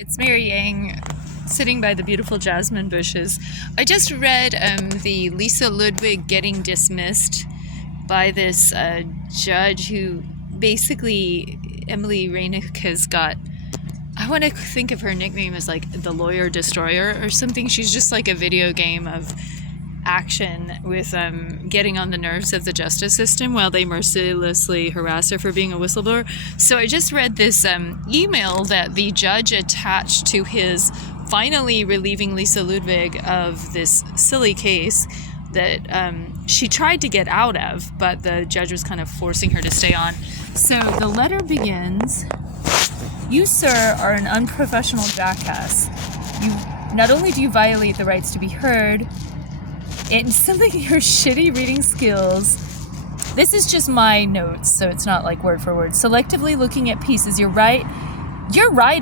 It's Mary Yang sitting by the beautiful jasmine bushes. I just read the Lisa Ludwig getting dismissed by this judge who basically, Emily Rainick has got, I want to think of her nickname as like the lawyer destroyer or something. She's just like a video game of action with getting on the nerves of the justice system while they mercilessly harass her for being a whistleblower. So I just read this email that the judge attached to his finally relieving Lisa Ludwig of this silly case that she tried to get out of, but the judge was kind of forcing her to stay on. So the letter begins, "You, sir, are an unprofessional jackass. Not only do you violate the rights to be heard, and some of your shitty reading skills," this is just my notes, so it's not like word for word, "selectively looking at pieces, you're right,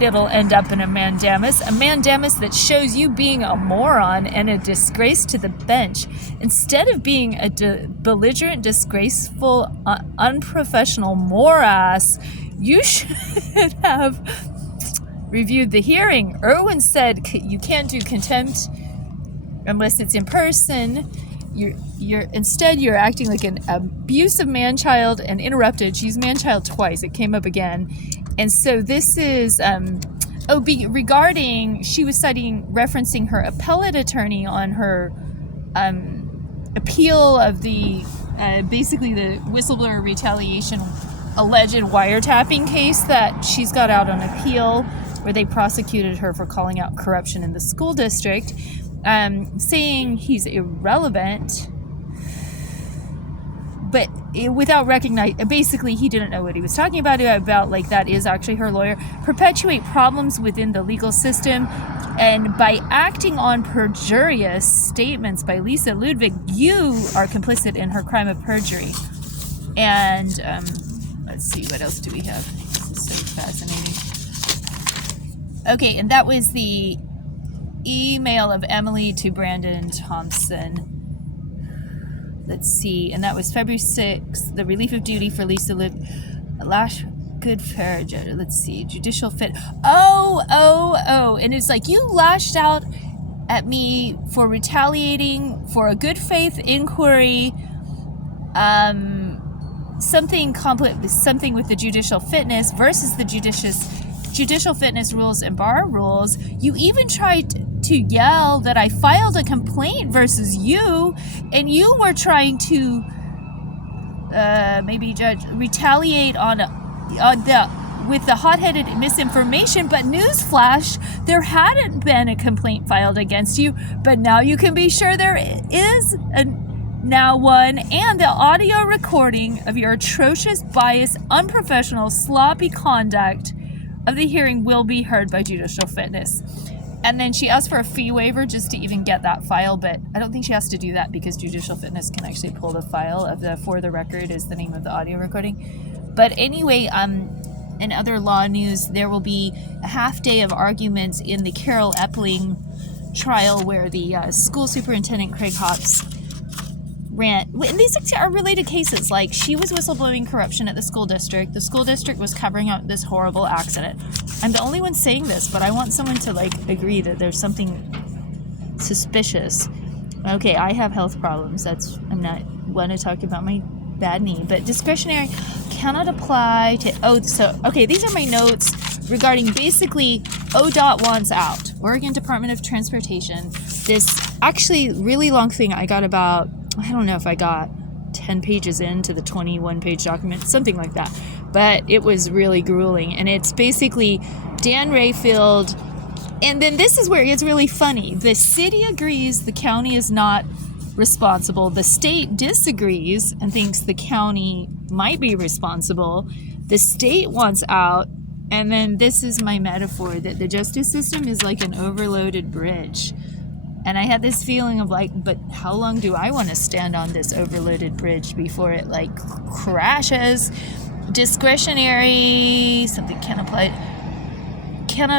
it'll end up in a mandamus that shows you being a moron and a disgrace to the bench. Instead of being a belligerent, disgraceful, unprofessional morass, you should have reviewed the hearing. Erwin said you can't do contempt unless it's in person. You're acting like an abusive man-child and interrupted." She used man-child twice. It came up again. And so this is, regarding, she was referencing her appellate attorney on her appeal of the, basically the whistleblower retaliation alleged wiretapping case that she's got out on appeal, where they prosecuted her for calling out corruption in the school district, saying he's irrelevant, but without recognizing, basically he didn't know what he was talking about like that is actually her lawyer, perpetuate problems within the legal system, and by acting on perjurious statements by Lisa Ludwig, you are complicit in her crime of perjury. And let's see, what else do we have? This is so fascinating. Okay, and that was the email of Emily to Brandon Thompson. Let's see, and that was February 6th, the relief of duty for Lisa Ludwig. Good fair, let's see, judicial fit. And it's like, you lashed out at me for retaliating for a good faith inquiry, something with the judicial fitness versus the judicial fitness rules and bar rules. You even tried to yell that I filed a complaint versus you, and you were trying to retaliate with the hot-headed misinformation. But newsflash, there hadn't been a complaint filed against you, but now you can be sure there is now one, and the audio recording of your atrocious, biased, unprofessional, sloppy conduct of the hearing will be heard by judicial fitness. And then she asked for a fee waiver just to even get that file, but I don't think she has to do that because judicial fitness can actually pull the file of the "for the record" is the name of the audio recording. But anyway, in other law news, there will be a half day of arguments in the Carol Epling trial where the school superintendent Craig Hobbs and these are related cases. Like, she was whistleblowing corruption at the school district. The school district was covering up this horrible accident. I'm the only one saying this, but I want someone to agree that there's something suspicious. Okay, I have health problems. I'm not want to talk about my bad knee, but discretionary cannot apply to. These are my notes regarding basically ODOT wants out. Oregon Department of Transportation. This actually really long thing I got about, I don't know if I got 10 pages into the 21-page document, something like that. But it was really grueling. And it's basically Dan Rayfield. And then this is where it gets really funny. The city agrees the county is not responsible. The state disagrees and thinks the county might be responsible. The state wants out. And then this is my metaphor, that the justice system is like an overloaded bridge. And I had this feeling of but how long do I want to stand on this overloaded bridge before it crashes? Discretionary, something cannot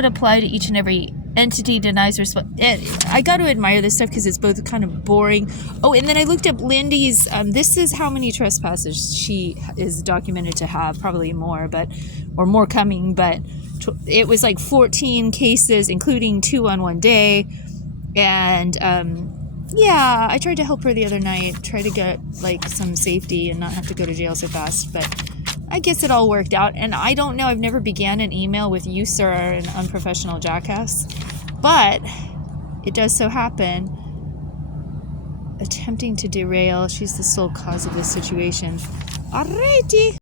apply to each and every entity, denies I got to admire this stuff because it's both kind of boring. Oh, and then I looked up Lindy's, this is how many trespasses she is documented to have, probably more, or more coming, but it was like 14 cases, including 2 on one day. And yeah, I tried to help her the other night, try to get like some safety and not have to go to jail so fast, but I guess it all worked out. And I don't know, I've never began an email with "you, sir, are an unprofessional jackass," but it does so happen. Attempting to derail, she's the sole cause of this situation. Alrighty.